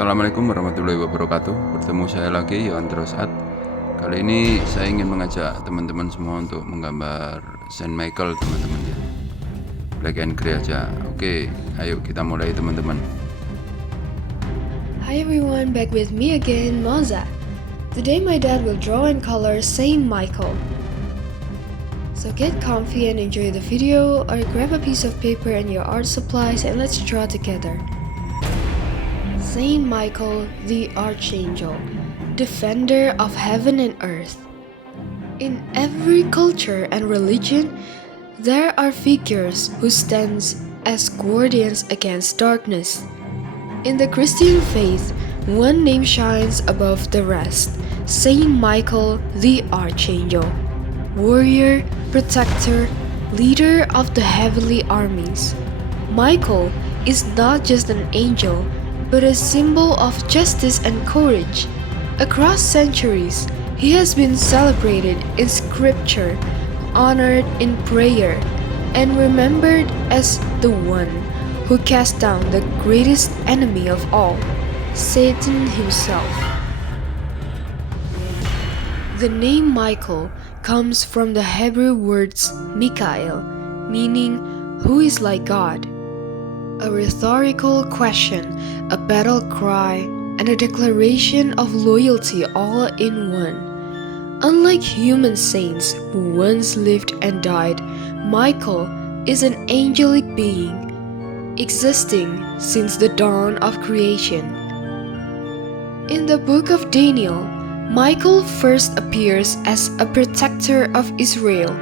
Assalamualaikum warahmatullahi wabarakatuh. Bertemu saya lagi, Yohan. Kali ini saya ingin mengajak teman-teman semua untuk menggambar Saint Michael, teman-teman ya. Black and Grey aja. Oke, ayo kita mulai, teman-teman. Hi everyone, back with me again, Moza. Today my dad will draw and color Saint Michael. So get comfy and enjoy the video, or grab a piece of paper and your art supplies and let's draw together. Saint Michael, the Archangel, defender of heaven and earth. In every culture and religion, there are figures who stand as guardians against darkness. In the Christian faith, one name shines above the rest: Saint Michael, the Archangel, warrior, protector, leader of the heavenly armies. Michael is not just an angel, but a symbol of justice and courage. Across centuries, he has been celebrated in scripture, honored in prayer, and remembered as the one who cast down the greatest enemy of all, Satan himself. The name Michael comes from the Hebrew words Mikael, meaning "who is like God?" A rhetorical question, a battle cry, and a declaration of loyalty all in one. Unlike human saints who once lived and died, Michael is an angelic being, existing since the dawn of creation. In the book of Daniel, Michael first appears as a protector of Israel,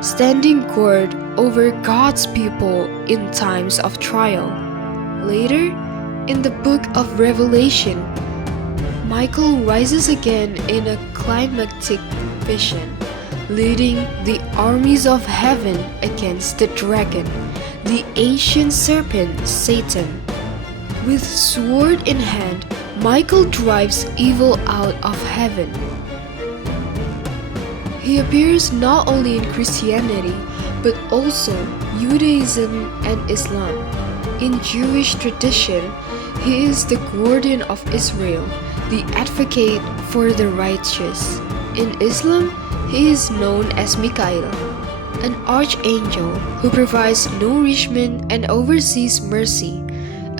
standing guard over God's people in times of trial. Later, in the book of Revelation, Michael rises again in a climactic vision, leading the armies of heaven against the dragon, the ancient serpent Satan. With sword in hand, Michael drives evil out of heaven. He appears not only in Christianity, but also Judaism and Islam. In Jewish tradition, he is the guardian of Israel, the advocate for the righteous. In Islam, he is known as Mikael, an archangel who provides nourishment and oversees mercy.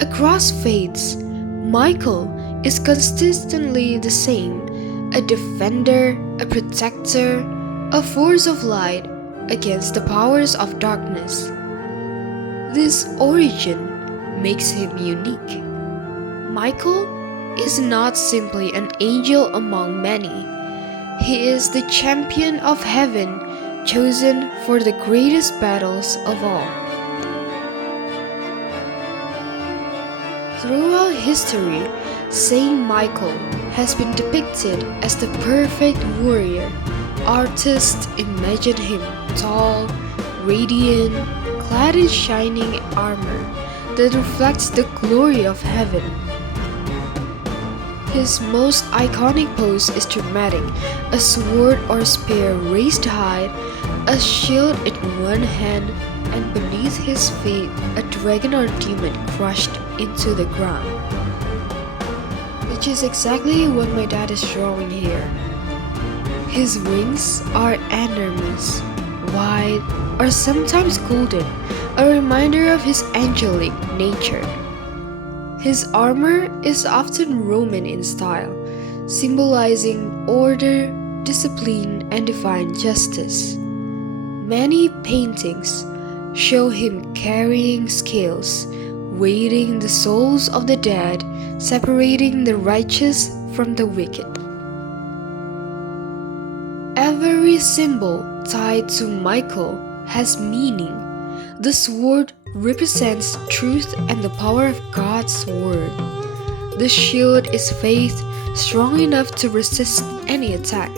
Across faiths, Michael is consistently the same, a defender, a protector, a force of light against the powers of darkness. This origin makes him unique. Michael is not simply an angel among many. He is the champion of heaven, chosen for the greatest battles of all. Throughout history, Saint Michael has been depicted as the perfect warrior. Artists imagine him tall, radiant, clad in shining armor that reflects the glory of heaven. His most iconic pose is dramatic: a sword or spear raised high, a shield in one hand, and beneath his feet a dragon or demon crushed into the ground. Which is exactly what my dad is drawing here. His wings are enormous, wide, or sometimes golden, a reminder of his angelic nature. His armor is often Roman in style, symbolizing order, discipline, and divine justice. Many paintings show him carrying scales, weighing the souls of the dead, separating the righteous from the wicked. Every symbol tied to Michael has meaning. The sword represents truth and the power of God's word. The shield is faith, strong enough to resist any attack.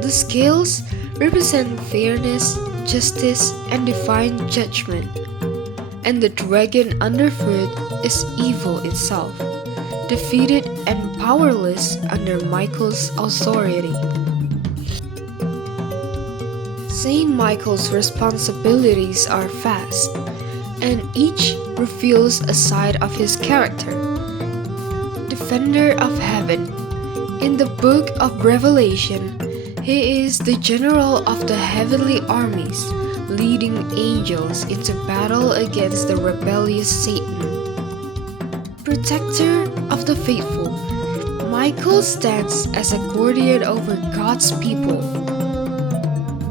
The scales represent fairness, justice, and divine judgment. And the dragon underfoot is evil itself, defeated and powerless under Michael's authority. Saint Michael's responsibilities are vast, and each reveals a side of his character. The defender of heaven. In the book of Revelation, he is the general of the heavenly armies, leading angels into battle against the rebellious Satan. Protector of the faithful, Michael stands as a guardian over God's people.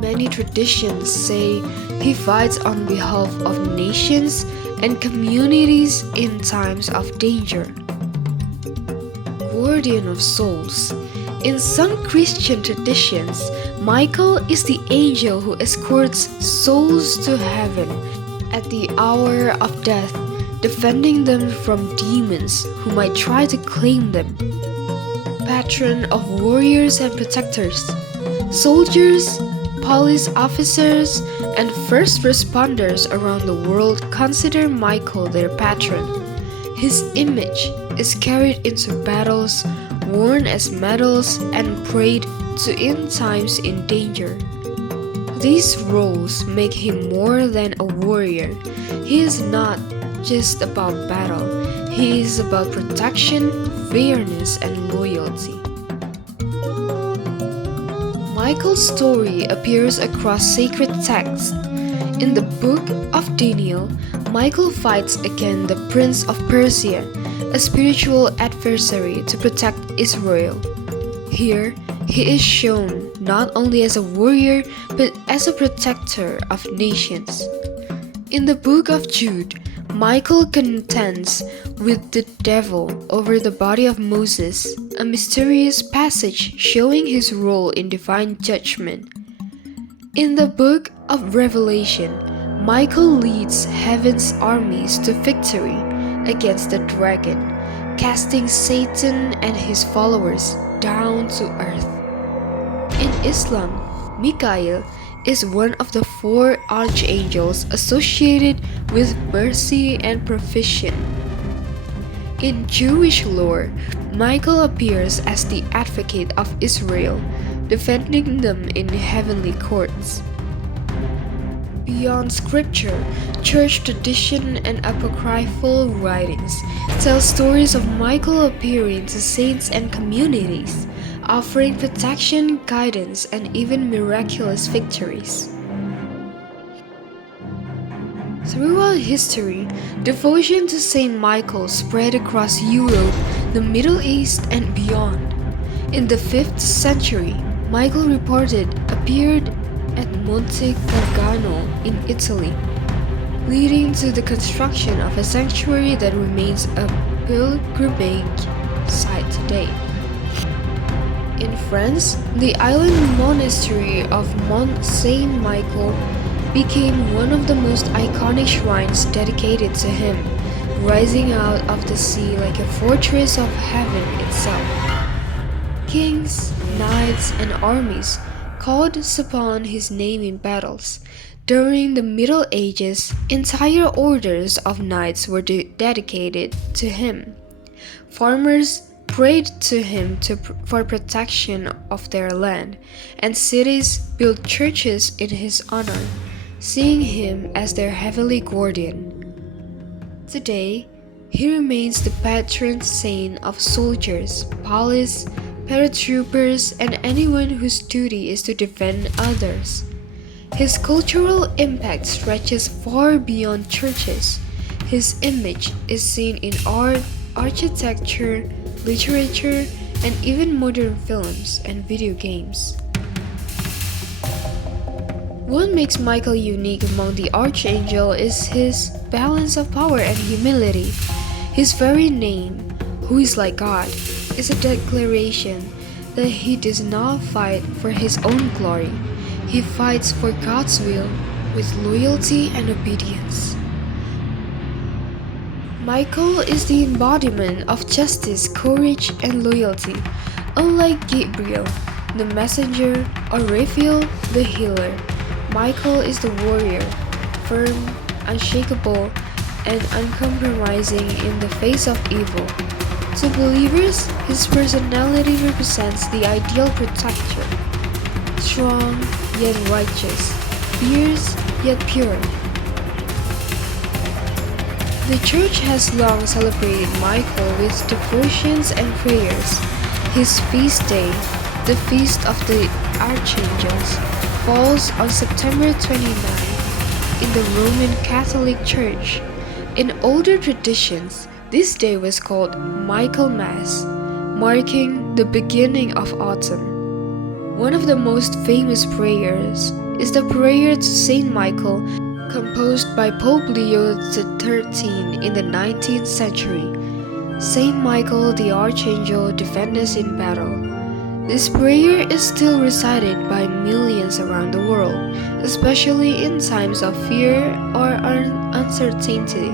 Many traditions say he fights on behalf of nations and communities in times of danger. Guardian of souls. In some Christian traditions, Michael is the angel who escorts souls to heaven at the hour of death, defending them from demons who might try to claim them. Patron of warriors and protectors. Soldiers, police officers, and first responders around the world consider Michael their patron. His image is carried into battles, worn as medals, and prayed to in times in danger. These roles make him more than a warrior. He is not just about battle, he is about protection, fairness, and loyalty. Michael's story appears across sacred texts. In the book of Daniel, Michael fights against the prince of Persia, a spiritual adversary, to protect Israel. Here, he is shown not only as a warrior but as a protector of nations. In the book of Jude, Michael contends with the devil over the body of Moses, a mysterious passage showing his role in divine judgment. In the book of Revelation, Michael leads heaven's armies to victory against the dragon, casting Satan and his followers down to earth. In Islam, Michael is one of the 4 archangels associated with mercy and provision. In Jewish lore, Michael appears as the advocate of Israel, defending them in heavenly courts. Beyond scripture, church tradition and apocryphal writings tell stories of Michael appearing to saints and communities, offering protection, guidance, and even miraculous victories. Throughout history, devotion to Saint Michael spread across Europe, the Middle East, and beyond. In the 5th century, Michael reported appeared at Monte Gargano in Italy, leading to the construction of a sanctuary that remains a pilgrimage site today. In France, the island monastery of Mont Saint-Michel became one of the most iconic shrines dedicated to him, rising out of the sea like a fortress of heaven itself. Kings, knights, and armies called upon his name in battles. During the Middle Ages, entire orders of knights were dedicated to him. Farmers prayed to him for protection of their land, and cities built churches in his honor, seeing him as their heavenly guardian. Today, he remains the patron saint of soldiers, police, paratroopers, and anyone whose duty is to defend others. His cultural impact stretches far beyond churches. His image is seen in art, architecture, literature, and even modern films and video games. What makes Michael unique among the archangel is his balance of power and humility. His very name, who is like God, is a declaration that he does not fight for his own glory. He fights for God's will with loyalty and obedience. Michael is the embodiment of justice, courage, and loyalty. Unlike Gabriel, the messenger, or Raphael, the healer, Michael is the warrior, firm, unshakable, and uncompromising in the face of evil. To believers, his personality represents the ideal protector, strong yet righteous, fierce yet pure. The church has long celebrated Michael with devotions and prayers. His feast day, the Feast of the Archangels, falls on September 29 in the Roman Catholic Church. In older traditions, this day was called Michaelmas, marking the beginning of autumn. One of the most famous prayers is the prayer to Saint Michael, composed by Pope Leo XIII in the 19th century. Saint Michael the Archangel, defend us in battle. This prayer is still recited by millions around the world, especially in times of fear or uncertainty.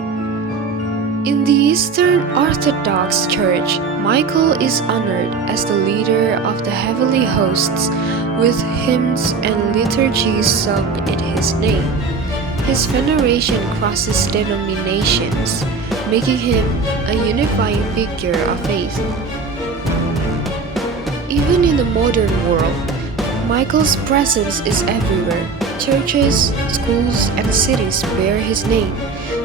In the Eastern Orthodox Church, Michael is honored as the leader of the heavenly hosts, with hymns and liturgies sung in his name. His veneration crosses denominations, making him a unifying figure of faith. Even in the modern world, Michael's presence is everywhere. Churches, schools, and cities bear his name.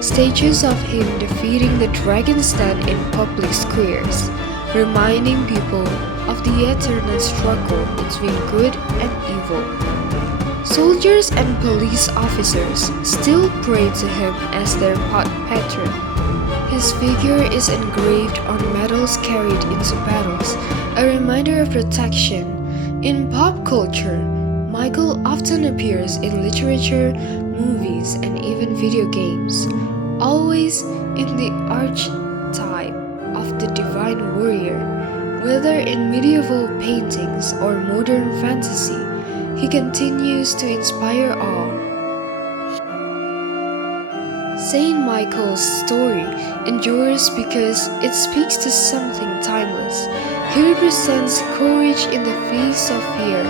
Statues of him defeating the dragon stand in public squares, reminding people of the eternal struggle between good and evil. Soldiers and police officers still pray to him as their patron. His figure is engraved on medals carried into battles, a reminder of protection. In pop culture, Michael often appears in literature, movies, and even video games, always in the archetype of the divine warrior. Whether in medieval paintings or modern fantasy, he continues to inspire awe. Saint Michael's story endures because it speaks to something timeless. He represents courage in the face of fear,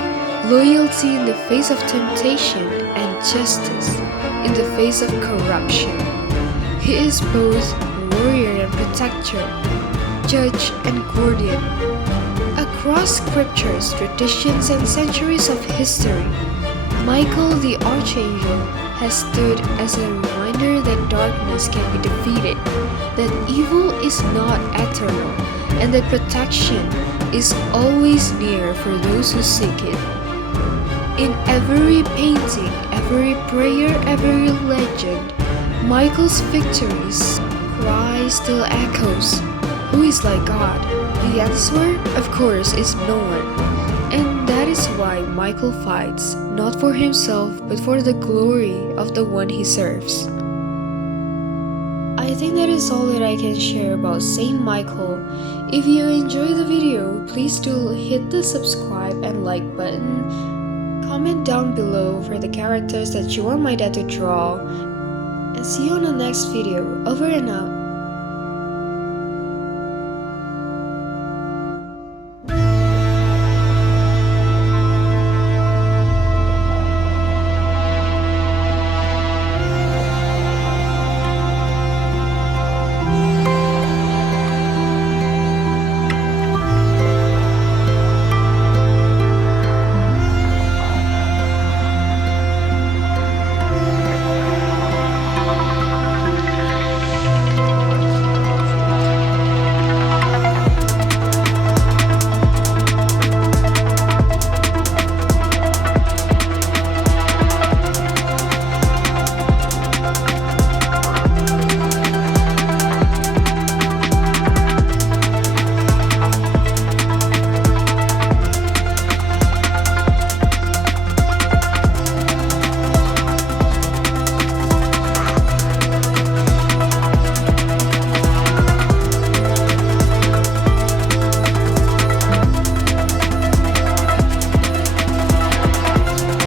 loyalty in the face of temptation, and justice in the face of corruption. He is both warrior and protector, judge and guardian. Across scriptures, traditions, and centuries of history, Michael the Archangel has stood as a reminder that darkness can be defeated, that evil is not eternal, and that protection is always near for those who seek it. In every painting, every prayer, every legend, Michael's victories cry still echoes. Who is like God? The answer, of course, is no one. And that is why Michael fights, not for himself, but for the glory of the one he serves. I think that is all that I can share about Saint Michael. If you enjoyed the video, please do hit the subscribe and like button. Comment down below for the characters that you want my dad to draw. And see you on the next video. Over and out.